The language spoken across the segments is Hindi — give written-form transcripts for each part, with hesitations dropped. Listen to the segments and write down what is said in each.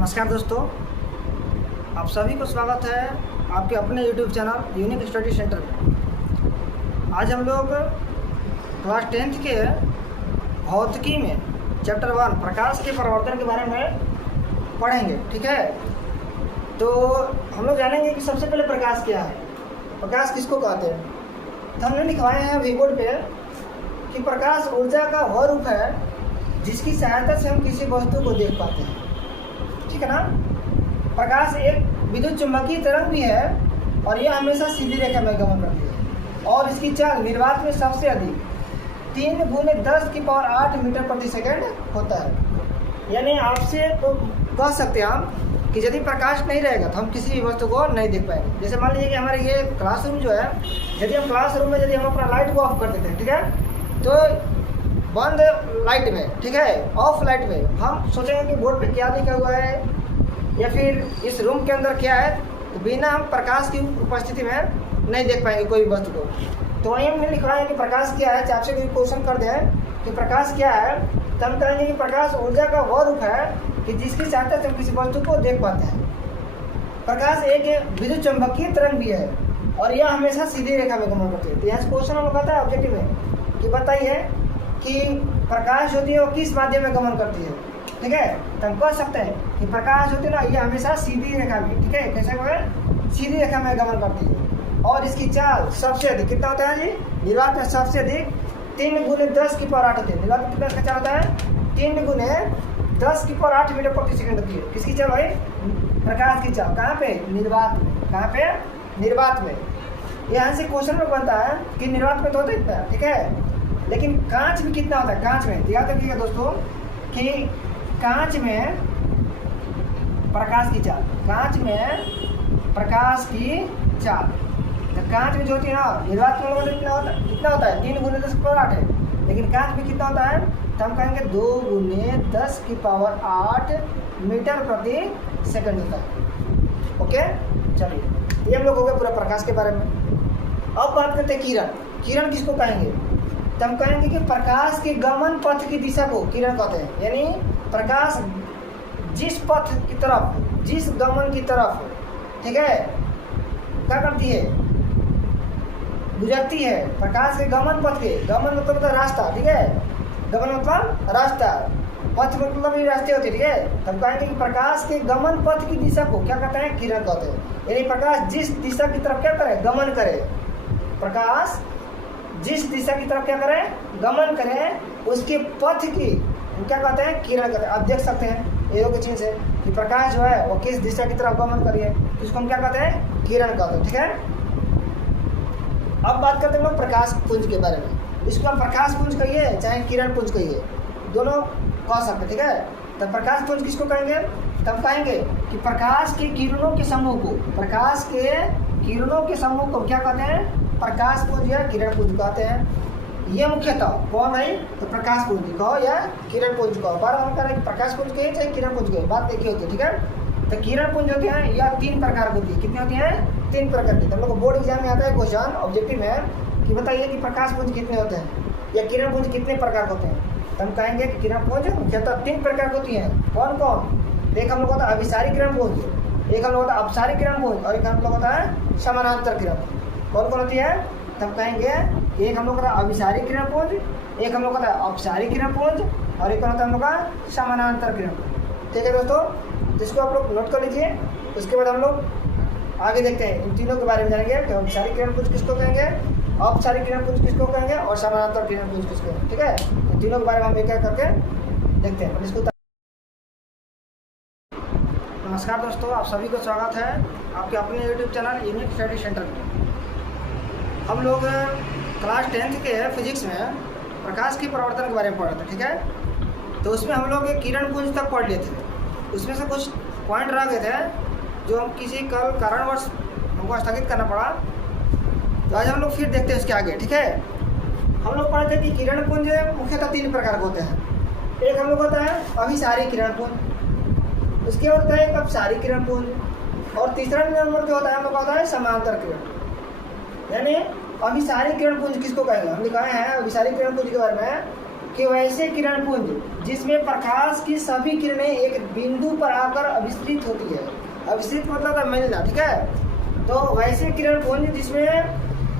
नमस्कार दोस्तों, आप सभी को स्वागत है आपके अपने YouTube channel unique study centre में। आज हम लोग क्लास 10th के भौतिकी में चैप्टर 1 प्रकाश के परावर्तन के बारे में पढ़ेंगे। ठीक है, तो हम लोग जानेंगे कि सबसे पहले प्रकाश क्या है, प्रकाश किसको कहते हैं। तो हमने लिखवाए हैं कीबोर्ड पे कि प्रकाश ऊर्जा का वह रूप है जिसकी सहायता से हम किसी वस्तु को देख पाते हैं। ठीक है ना। प्रकाश एक विद्युत चुम्बकीय तरंग भी है और यह हमेशा सीधी रेखा में गमन करती है और इसकी चाल निर्वात में सबसे अधिक 3 × 10⁸ मीटर प्रति सेकंड होता है। यानी आपसे तो कह सकते हैं हम कि यदि प्रकाश नहीं रहेगा तो हम किसी भी वस्तु को नहीं देख पाएंगे। जैसे मान लीजिए कि हमारे ये क्लासरूम जो है, यदि हम क्लासरूम में यदि हम अपना लाइट को ऑफ कर देते हैं, ठीक है, तो बंद लाइट में, ठीक है, ऑफ लाइट में हम सोचेंगे कि बोर्ड पे क्या लिखा हुआ है या फिर इस रूम के अंदर क्या है, तो बिना हम प्रकाश की उपस्थिति में नहीं देख पाएंगे कोई भी वस्तु को। तो वहीं हमने लिखा है कि प्रकाश क्या है। आपसे कोई क्वेश्चन कर दे कि प्रकाश क्या है, तो हम कहेंगे कि प्रकाश ऊर्जा का वह रूप है कि जिसकी सहायता से हम किसी वस्तु को देख पाते हैं। प्रकाश एक विद्युत चुम्बकीय तरंग भी है और यह हमेशा सीधी रेखा में गमन करती है। तो यहाँ क्वेश्चन हम कहता है ऑब्जेक्टिव में कि बताइए कि प्रकाश होती है वो किस माध्यम में गमन करती है। ठीक है, तो हम कह सकते हैं कि प्रकाश होती है ना, ये हमेशा सीधी रेखा में, ठीक है, कैसे है, सीधी रेखा में गमन करती है और इसकी चाल सबसे अधिक कितना होता है जी, निर्वात में सबसे अधिक 3 × 10⁸ होती है। निर्वात में कितना का चाल होता है, 3 × 10⁸ मीटर प्रति सेकंड होती है। किसकी चाल भाई, प्रकाश की चाल। कहाँ पे, निर्वात में। कहाँ पे, निर्वात में। यहाँ से क्वेश्चन में बनता है कि निर्वात में तो होता है इतना, ठीक है, लेकिन कांच में कितना होता है। कांच में याद रखिएगा दोस्तों कि कांच में प्रकाश की चाल, कांच में प्रकाश की चाल, तो कांच में जो होती है ना, निर्वात में कितना होता है, 3 × 10⁸ है, लेकिन कांच में कितना होता है, तो हम कहेंगे 2 × 10⁸ मीटर प्रति सेकंड होता है। ओके, चलिए, ये हम लोग हो गए पूरा प्रकाश के बारे में। अब बात करते हैं किरण। किरण किसको कहेंगे, तो हम कहेंगे कि प्रकाश के गमन पथ की दिशा को किरण कहते हैं। यानी प्रकाश जिस पथ की तरफ, जिस गमन की तरफ, ठीक है, क्या करती है, गुजरती है, प्रकाश के गमन पथ के, गमन मतलब रास्ता, ठीक है, गमन मतलब रास्ता, पथ मतलब ये रास्ते होते हैं, ठीक है। तो हम कहेंगे कि प्रकाश के गमन पथ की दिशा को क्या कहते हैं, किरण कहते हैं। यानी प्रकाश जिस दिशा की तरफ क्या करे, गमन करे, प्रकाश जिस दिशा की तरफ क्या करें, गमन करें, उसके पथ की क्या कहते हैं, किरण कहते हैं। आप देख सकते हैं ये चिन्ह से कि प्रकाश जो है वो किस दिशा की तरफ गमन करिए, तो उसको हम क्या कहते हैं, किरण कहते हैं। ठीक है, अब बात करते हैं लोग प्रकाश पुंज के बारे में। इसको हम प्रकाश पुंज कहिए चाहे किरण पुंज कहिए, दोनों कह सकते हैं। ठीक है, तो प्रकाश पुंज किसको कहेंगे, तब कहेंगे कि प्रकाश के किरणों के समूह को, प्रकाश के किरणों के समूह को क्या कहते हैं, प्रकाश पुंज या किरण पुंज कहते हैं। ये मुख्यतः कौन है, तो प्रकाश पुंज कहो या किरण पुंज कहो। बार हम कह रहे हैं प्रकाश पुंज कहिए चाहे किरण पुंज कहिए, बात देखिए होती है। ठीक है, तो किरण पुंज होती है या 3 प्रकार की होती है। कितनी होती है, 3 प्रकार की। तो हम लोग बोर्ड एग्जाम में आता है क्वेश्चन ऑब्जेक्टिव में कि बताइए कि प्रकाश पुंज कितने होते हैं या किरण पुंज कितने प्रकार के होते हैं। तो हम कहेंगे कि किरण पुंज मुख्यतः 3 प्रकार की होती हैं। कौन कौन, एक हम लोग होता है अभिसारी किरण पुंज, एक हम लोग होता है अपसारी किरण पुंज और एक हम लोग होता है समानांतर किरण पुंज। कौन कौन होती है, तब कहेंगे एक हम लोग का अभिसारी किरण पुंज, एक हम लोग का अपसारी किरण पुंज और एक होता है हम लोग का समानांतर किरण पुंज। ठीक है दोस्तों, जिसको आप लोग नोट कर लीजिए। उसके बाद हम लोग आगे देखते हैं, इन तीनों के बारे में जानेंगे कि अभिसारी किरण पुंज किसको कहेंगे, अपसारी किरण पुंज किसको कहेंगे और समानांतर किरण पुंज किसको कहेंगे। ठीक है, इन तीनों के बारे में हम एक एक करके देखते हैं। इसको नमस्कार दोस्तों, आप सभी को स्वागत है आपके अपने YouTube channel unique study centre में। हम लोग क्लास 10th के फिजिक्स में प्रकाश के परावर्तन के बारे में पढ़ा था। ठीक है, तो उसमें हम लोग किरण पुंज तक पढ़ लिए थे। उसमें से कुछ पॉइंट रह गए थे जो हम किसी कारणवश हमको स्थगित करना पड़ा, तो आज हम लोग फिर देखते हैं इसके आगे। ठीक है, हम लोग पढ़ते थे कि किरण पुंज मुख्यतः 3 प्रकार के होते हैं। एक हम लोग होता है अभिसारी किरण पुंज, उसके बाद होता है एक अपसारी किरण पुंज और तीसरा नंबर जो होता है हम लोग होता है समानांतर किरण। यानी अभिसारी किरण पुंज किसको कहेंगे, हमने कहा है अभिसारी किरण पुंज के बारे में कि वैसे किरण पुंज जिसमें प्रकाश की सभी किरणें एक बिंदु पर आकर अभिसरित होती है। अभिसरित मतलब था मिलना, ठीक है। तो वैसे किरण पुंज जिसमें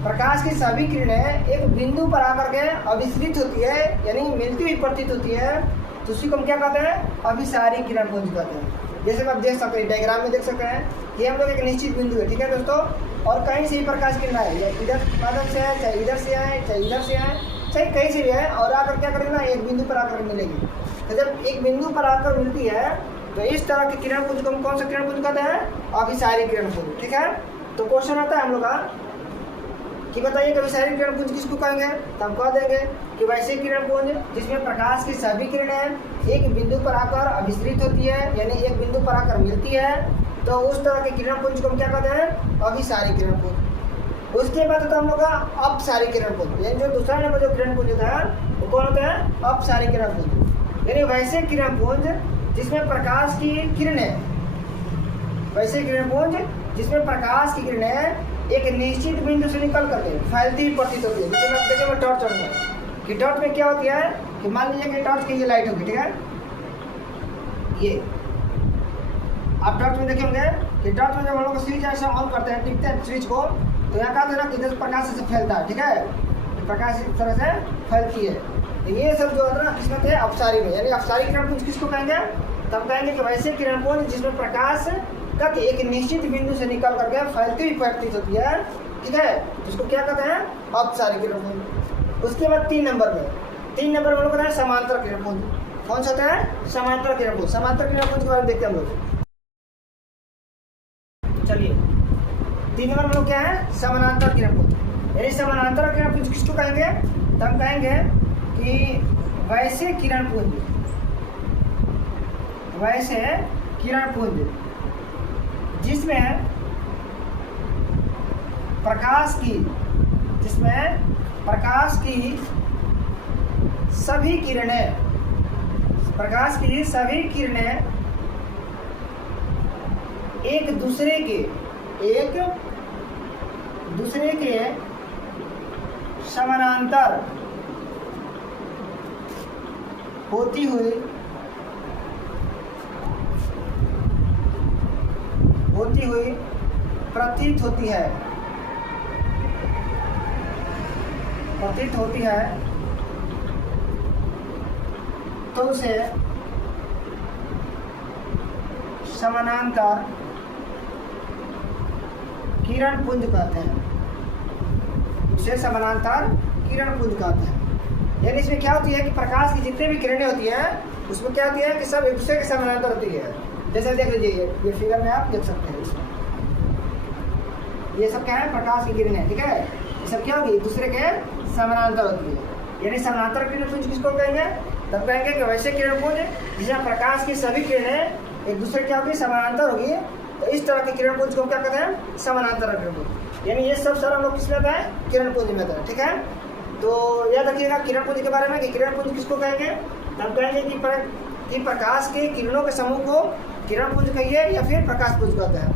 प्रकाश की सभी किरणें एक बिंदु पर आकर के अभिसरित होती है, यानी मिलती हुई प्रतीत होती है, तो उसी को हम क्या कहते हैं? अभिसारी किरण पुंज कहते हैं। जैसे आप देख सकते हैं, डायग्राम में देख सकते हैं कि हम लोग एक निश्चित बिंदु है, ठीक है दोस्तों, और कहीं से भी प्रकाश किरण है, या इधर मदद से है, चाहे इधर से है, चाहे इधर से है, चाहे कहीं से भी है, और आकर क्या करेगी ना, एक बिंदु पर आकर मिलेगी। तो जब एक बिंदु पर आकर मिलती है तो इस तरह के किरण पुंज को हम कौन सा किरण पुंज कहते हैं? अभिसारी किरण पुंज, ठीक है। तो क्वेश्चन आता है हम लोग का कि बताइए अभिसारी किरण पुंज किसको कहेंगे? तो हम कह देंगे कि वैसे किरण पुंज जिसमें प्रकाश की सभी किरणें एक बिंदु पर आकर अभिसरित होती है, यानी एक बिंदु पर आकर मिलती है, तो उस तरह के किरण पुंज को हम क्या कहते हैं? अभिसारी किरण पुंज। उसके बाद होता है हम लोग का अपसारी किरण पुंज, यानी जो दूसरा नंबर जो किरण पुंज होता है वो कौन होता है? अपसारी किरण पुंज। यानी वैसे किरण पुंज जिसमें प्रकाश की किरणें, वैसे किरण पुंज जिसमें प्रकाश की किरणें एक निश्चित बिंदु से निकल करके फैलती हुई प्रतीत होती है। जैसे आप देखेंगे टॉर्च में, कि टॉर्च में क्या होती है कि मान लीजिए कि टॉर्च की ये लाइट होगी, ठीक है, ये आप टॉर्च में देखेंगे कि टॉर्च में जब हम लोग स्विच ऐसा ऑन करते हैं, टिपते हैं स्विच को, तो यहाँ कहते हैं ना कि इधर प्रकाश से फैलता है, ठीक है, तो प्रकाश इस तरह से फैलती है। तो ये सब जो है ना किसमें थे? अपसारी में। यानी अपसारी किरण पुंज किसको कहेंगे? तब कहेंगे कि वैसे किरण पुंज जिसमें प्रकाश का एक निश्चित बिंदु से निकल करके फैलती हुई प्रतीत होती है, ठीक है, जिसको क्या कहते हैं? अपसारी किरण पुंज। उसके बाद 3 नंबर में हम लोग कहते हैं समांतर किरण पुंज। कौन सा होता है? समांतर किरण पुंज। समांतर किरण पुंज के बारे में देखते हैं हम लोग। चलिए 3 नंबर में लोग क्या है? समानांतर किरण पुंज। यानी समानांतर किरण पुंज किसको कहेंगे? तो हम कहेंगे कि वैसे किरण पुंज जिसमें प्रकाश की सभी किरणें एक दूसरे के समानांतर होती हुई प्रतीत होती है, तो उसे समानांतर किरण पुंज कहते हैं। यानी इसमें क्या होती है कि प्रकाश की जितने भी किरणें होती हैं उसमें क्या होती है कि सब एक दूसरे के समानांतर होती है। जैसे देख लीजिए ये फिगर में आप देख सकते हैं, ये सब क्या है? प्रकाश की किरणें, ठीक है, ये सब क्या होगी? एक दूसरे के समानांतर होती है। यानी समानांतर किरण पुंज किसको कहेंगे? तब कहेंगे कि वैसे किरण पुंज जिसमें प्रकाश की सभी किरणें एक दूसरे क्या होगी? समानांतर होगी, तो इस तरह के किरण पुंज को क्या कहते हैं? समानांतर किरण पुंज। यानी ये सब सर हम लोग किस में आता है? किरण पुंज में आता है, ठीक है। तो याद रखिएगा किरण पुंज के बारे में कि किरण पुंज किसको कहेंगे? तब कहेंगे कि प्रकाश के किरणों के समूह को किरण पुंज कहिए या फिर प्रकाश पुंज कहते हैं।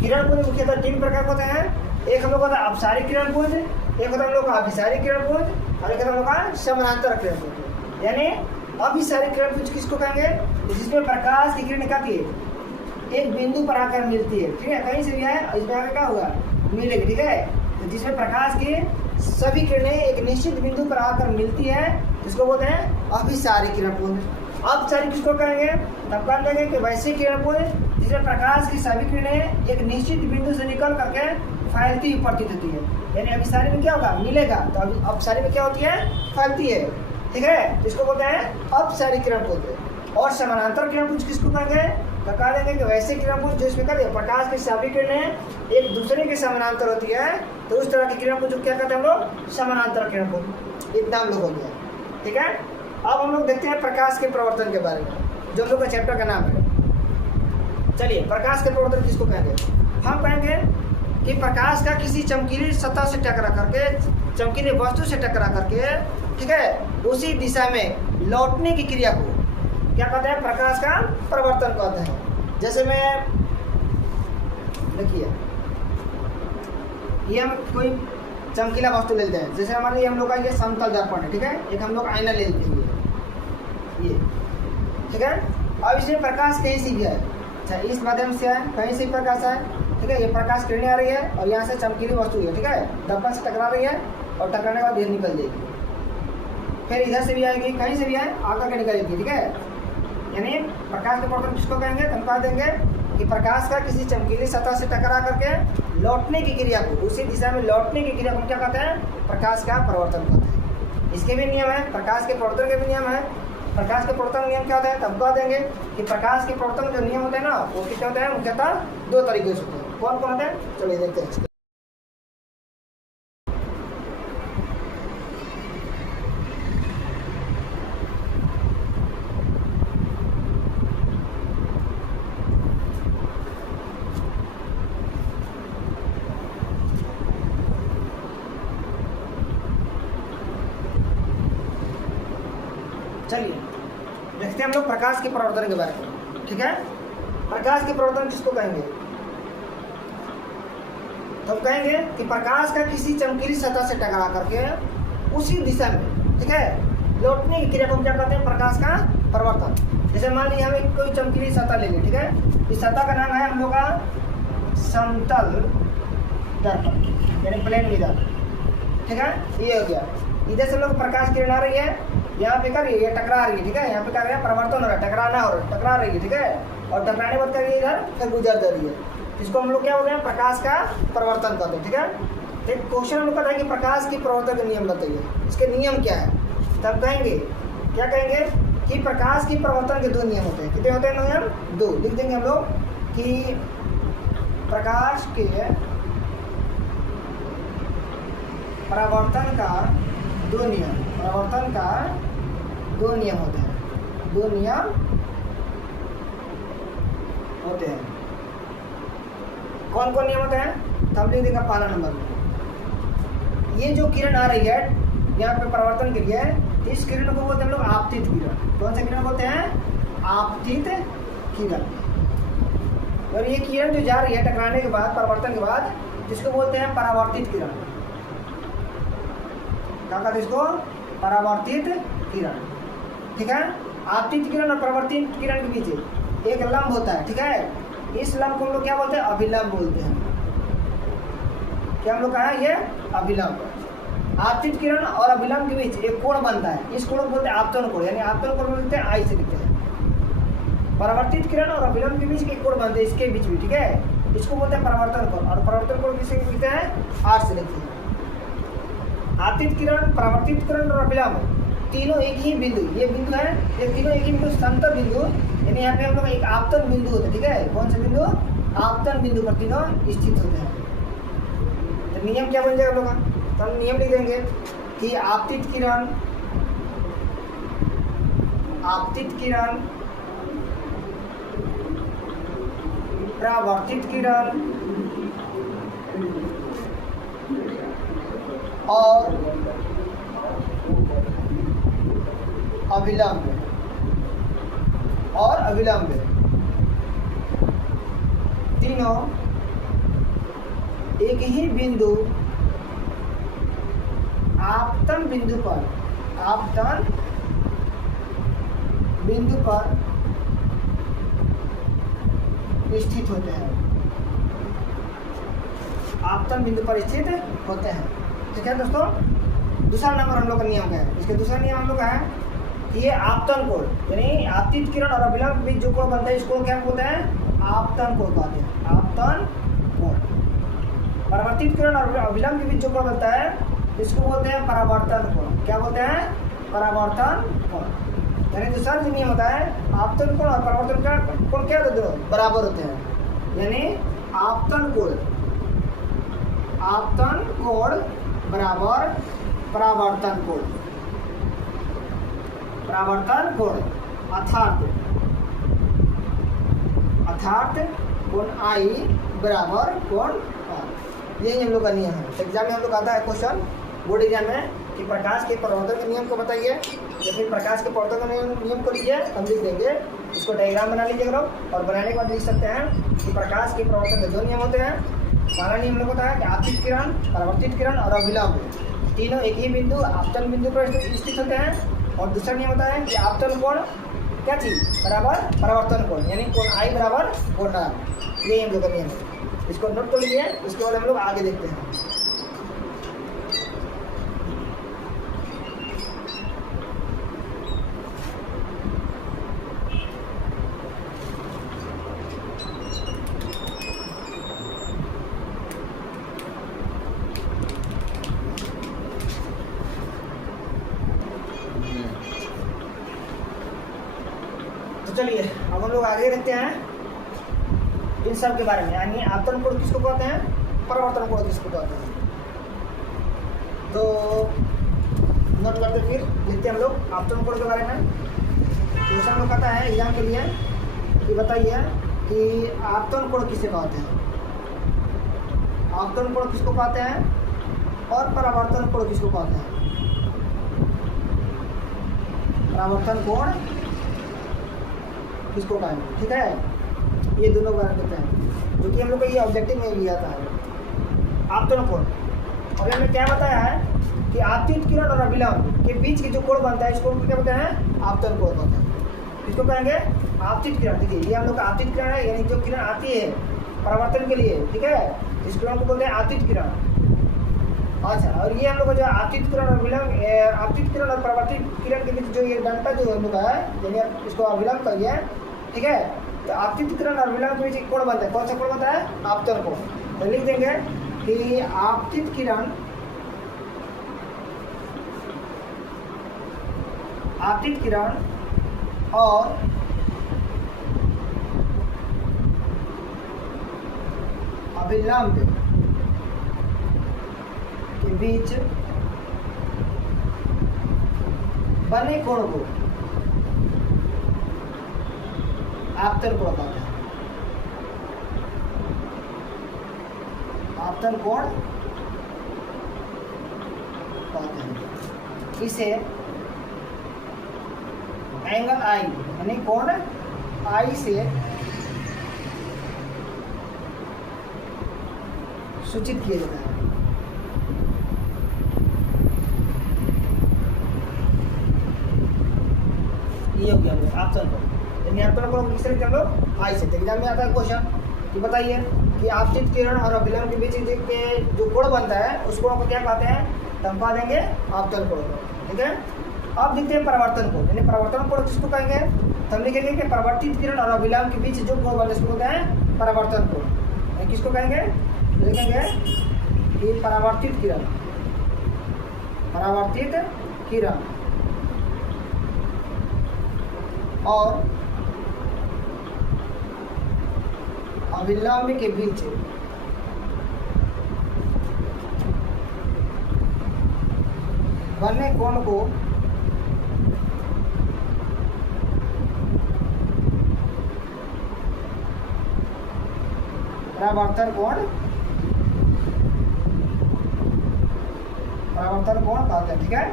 किरण पुंज मुख्यतः 3 प्रकार के होते हैं। एक हम लोग होता है अपसारी किरण पुंज, एक होता है हम लोग का अभिसारी किरण पुंज, और एक होता है हम लोग का समानांतर किरण पुंज। यानी अभिसारी किरण पुंज किसको कहेंगे? जिसमें प्रकाश की किरण क्या है? एक बिंदु पर आकर मिलती है, ठीक है, कहीं से भी है, इसमें आकर क्या होगा? मिलेगी, ठीक है। तो जिसमें प्रकाश की सभी किरणें एक निश्चित बिंदु पर आकर मिलती है, जिसको बोलते हैं अभिसारी किरण पुंज। अपसारी किसको कहेंगे? तब कह देंगे कि वैसे किरण पुंज जिसमें प्रकाश की सभी किरणें एक निश्चित बिंदु से निकल करके फैलती हुई प्रतीत होती है। यानी अभिसारी में क्या होगा? मिलेगा, तो अपसारी में क्या होती है? फैलती है, ठीक है, इसको बोलते हैं अपसारी किरण पुंज। और समानांतर किरण पुंज किसको कहेंगे? तो कह देंगे कि वैसे किरण पुंज जो इसमें क्या प्रकाश की सभी किरणें एक दूसरे के समानांतर होती है, तो उस तरह की किरण पुंज क्या कहते हैं हम लोग? समानांतर किरण पुंज। इतना हम लोग हो गया, ठीक है। अब हम लोग देखते हैं प्रकाश के प्रवर्तन के बारे में, जो हम लोग का चैप्टर का नाम है। चलिए प्रकाश के प्रवर्तन किसको कहेंगे? हम कहेंगे कि प्रकाश का किसी चमकीली सतह से टकरा करके, चमकीली वस्तु से टकरा करके, ठीक है, उसी दिशा में लौटने की क्रिया को क्या कहते हैं? प्रकाश का प्रवर्तन कहते हैं। जैसे मैं देखिए ये हम कोई चमकीला वस्तु लेते हैं, जैसे हमारे हम लोग का ये समतल दर्पण है, ठीक है, एक हम लोग आईना ले लेते हैं, ठीक है। अब इसमें प्रकाश कहीं से भी आए, अच्छा इस माध्यम से आए, कहीं से प्रकाश आए, ठीक है। ये प्रकाश किरणें आ रही है और यहाँ से चमकीली वस्तु है, ठीक है, दर्पण से टकरा रही है और टकराने के बाद ये निकल जाएगी। फिर इधर से भी आएगी, कहीं से भी आए आकर के निकलेगी, ठीक है। यानी प्रकाश के प्रवर्तन किसको कहेंगे, तो हम कह देंगे कि प्रकाश का किसी चमकीली सतह से टकरा करके लौटने की क्रिया को, उसी दिशा में लौटने की क्रिया को क्या कहते हैं, प्रकाश का प्रवर्तन कहते हैं। इसके भी नियम है, प्रकाश के प्रवर्तन के भी नियम है। प्रकाश के प्रवर्तन नियम क्या होता है, तब कह देंगे कि प्रकाश के प्रवर्तन जो नियम होते हैं ना, वो कितने होते हैं, मुख्यतः दो तरीके से होते हैं। कौन कौन होते हैं, चलिए देखते हैं। चलिए देखते हैं हम लोग प्रकाश के प्रवर्तन के बारे में, ठीक है। प्रकाश के प्रवर्तन किसको कहेंगे, तो कहेंगे कि प्रकाश का किसी चमकीली सतह से टकरा करके उसी दिशा में, ठीक है, लौटने की क्रिया को क्या कहते हैं, प्रकाश का प्रवर्तन। जैसे मान लीजिए हम एक कोई चमकीली सतह लेंगे, ठीक है, इस सतह का नाम है हम लोग का समतल दर्पण यानी प्लेन मिरर, ठीक है। ये हो गया, इधर से हम लोग प्रकाश किरण आ रही है, यहाँ पे कर ये टकरा रही है, ठीक है, यहाँ पे कर परिवर्तन हो रहा है, टकराना हो रहा है, टकरा रही है, ठीक है, और टकराने बाद करिए इधर फिर गुजर जा रही है, इसको हम लोग क्या बोलते हैं, प्रकाश का प्रवर्तन कहते हैं, ठीक है। एक क्वेश्चन हम लोग का है कि प्रकाश की प्रवर्तन के नियम बताइए, इसके नियम क्या है, तब कहेंगे क्या कहेंगे कि प्रकाश की प्रवर्तन के दो नियम होते हैं। कितने होते हैं नियम, दो। लिख देंगे हम लोग कि प्रकाश के प्रवर्तन का दो नियम, प्रवर्तन का दो नियम होते हैं, दो नियम होते हैं। कौन कौन नियम होते हैं, तो हम लिख देंगे पहला नंबर में, ये जो किरण आ रही है यहाँ पे परिवर्तन के लिए, इस किरण को बोलते हैं हम लोग आपतित किरण। कौन सा किरण बोलते हैं, आपतित किरण। और ये किरण जो जा रही है टकराने के बाद, परिवर्तन के बाद, जिसको बोलते हैं परावर्तित किरण। क्या कहते हैं इसको, परावर्तित किरण, ठीक है। आपतित किरण और परावर्तित किरण के बीच एक लंब होता है, ठीक है, इस लंब को हम लोग क्या बोलते हैं, अभिलंब बोलते हैं। क्या हम लोग कहा है, ये अभिलंब। आपतित किरण और अभिलंब के बीच एक कोण बनता है, इस कोण को बोलते हैं आपतन कोण, यानी आपतन कोण बोलते हैं आई से लिखते हैं। परावर्तित किरण और अभिलंब के बीच एक कोण बनते हैं, इसके बीच भी, ठीक है, इसको बोलते हैं परावर्तन कोण, और परावर्तन कोण किसे लिखते हैं, आर से लिखते हैं। आपतित किरण, परावर्तित किरण और अभिलंब तीनों एक ही बिंदु, ये बिंदु है, ये तीनों एक ही बिंदु, संतर बिंदु, यानी यहाँ पे हम लोग एक आपतन बिंदु होते हैं, ठीक है। कौन सा बिंदु, आपतन बिंदु पर तीनों स्थित होते हैं। तो नियम क्या बन जाएगा हम लोग का, तो हम नियम लिख देंगे कि आपतित किरण, आपतित किरण, परावर्तित किरण और अभिलंब, और अभिलंब तीनों एक ही बिंदु, आपतन बिंदु पर, आपतन बिंदु पर स्थित होते हैं, आपतन बिंदु पर स्थित होते हैं, ठीक है दोस्तों। दूसरा नंबर हम लोग का नियम क्या है, इसके दूसरा नियम हम लोग का है कि ये आपतन कोण, यानी आपतित किरण और अभिलंब के बीच जो कोण बनता है, इसको क्या बोलते हैं, आपतन कोण कहते हैं, आपतन कोण। परावर्तित किरण और अभिलंब के बीच जो कोण बनता है, इसको बोलते हैं परावर्तन कोण। क्या बोलते हैं, परावर्तन कोण। यानी दूसरा जो नियम होता है, आपतन कोण और परावर्तन का कोण क्या होते हैं, बराबर होते हैं, यानी आपतन कोण, आपतन कोण बराबर परावर्तन कोण, परावर्तन कोण अर्थात कोण आई बराबर कोण आर। यही हम लोग का नियम है। एग्जाम में हम लोग आता है क्वेश्चन, बोर्ड एग्जाम में, कि प्रकाश के प्रवर्तन के नियम को बताइए, या फिर प्रकाश के प्रवर्तन के नियम को लीजिए, हम लिख देंगे, इसको डायग्राम बना लीजिए लोग, और बनाने के बाद लिख सकते हैं कि प्रकाश के प्रवर्तन के दो नियम होते हैं। पहला नियम लोग होता है कि आपतित किरण, परावर्तित किरण और अभिलंब तीनों एक ही बिंदु, आपतन बिंदु पर स्थित होते हैं। और दूसरा नियम होता है कि आपतन कोण क्या चीज़ बराबर परावर्तन कोण, यानी कोण आई बराबर कोण आर। ये हम लोग का नियम है, इसको नोट कर लीजिए। उसके बाद हम लोग आगे देखते हैं। चलिए अब हम लोग आगे देखते हैं इन सब के बारे में, यानी आपतन कोण किसको कहते हैं, परावर्तन कोण किसको कहते हैं। तो नोट करते फिर लिखते हैं हम लोग आपतन कोण के बारे में। क्वेश्चन हम लोग कहता है एग्जाम के लिए कि बताइए कि आपतन कोण किसे कहते हैं, आपतन कोण किसको कहते हैं और परावर्तन कोण किसको कहते हैं। परावर्तन कोण किसको कहेंगे, ठीक है। ये दोनों बार कहते हैं जो कि हम लोग का ये ऑब्जेक्टिव में लिया था आपतन कोण। और हमने क्या बताया है कि आपतित किरण और अभिलंब के बीच की जो कोण बनता है इसको क्या बोलते हैं, आपतन कोण कहते हैं। इसको कहेंगे आपतित किरण। देखिए ये हम लोग का आपतित किरण है, यानी जो किरण आती है परावर्तन के लिए, ठीक है, इस किरण को बोलते हैं आपतित किरण। अच्छा, और ये हम लोग का जो आपतित किरण और विलंब, आपतित किरण और परावर्तित किरण के बीच जो ये डंटा जो हम लोग का है, यानी आप इसको अभिलंब कहिए, ठीक है। तो आपतित किरण और विलंब के बीच कोण बनता है, कौन सा कोण बनता है, आपतन कोण। तो लिख देंगे कि आपतित किरण, आपतित किरण और अभिलंब के बीच बने कोण को आपतन कोण कहते हैं। आपतन कोण कहते हैं। इसे एंगल आई, यानी कोण आई से सूचित किया जाता है। ये हो गया हम लोग आपतन कोण। यानी आपतन कोण किससे लिखते हैं हम लोग, आई से। एग्जाम में आता है क्वेश्चन कि बताइए कि आपतित किरण और अभिलंब के बीच के जो कोण बनता है उस कोण को क्या कहते हैं, तो हम कह देंगे आपतन कोण, ठीक है। अब देखते हैं परावर्तन कोण, यानी परावर्तन कोण किसको कहेंगे, तो हम लिखेंगे कि परावर्तित किरण और अभिलंब के बीच जो कोण बनता है उसको बोलते हैं परावर्तन कोण। किसको कहेंगे, लिखेंगे कि परावर्तित किरण, परावर्तित किरण और अभिलंब के बीच बने कोण को परावर्तन कोण, परावर्तन कोण कहते हैं, ठीक है।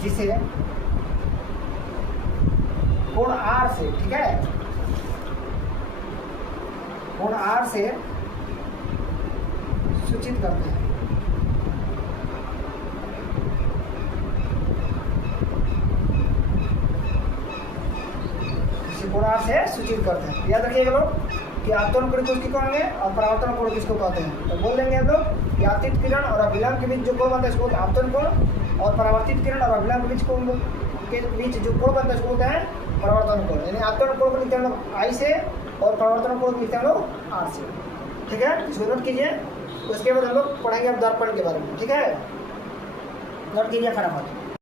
जिसे कोण आर से, ठीक है, कोण आर से सूचित करते हैं। इसे कोण आर से सूचित करते हैं। याद रखिएगा लोग कि आपतन कोण किसको कहेंगे और परावर्तन कोण किसको कहते हैं। तो बोल देंगे हम लोग कि आपतित किरण और अभिलंब के बीच जो कोण बनता है इसको आपतन कोण, और परावर्तित किरण और अभिलंब के बीच जो कोण बनता है उसको बोलते हैं परावर्तन कोण। यानी आपतन कोण को लिखते हैं हम लोग आई से और परावर्तन कोण को लिखते हैं हम लोग आर से, ठीक है। इसको नोट कीजिए। उसके बाद हम लोग पढ़ेंगे अब दर्पण के बारे में, ठीक है। नोट कीजिए फटाफट।